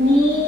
你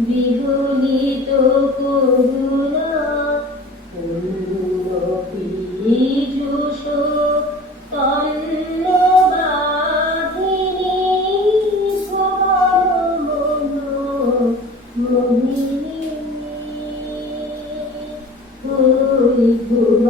বিহুলিত করুণা পূর্ণপীযুষ তন্নবাহিনী ভবন মোহিনী হরি ভুব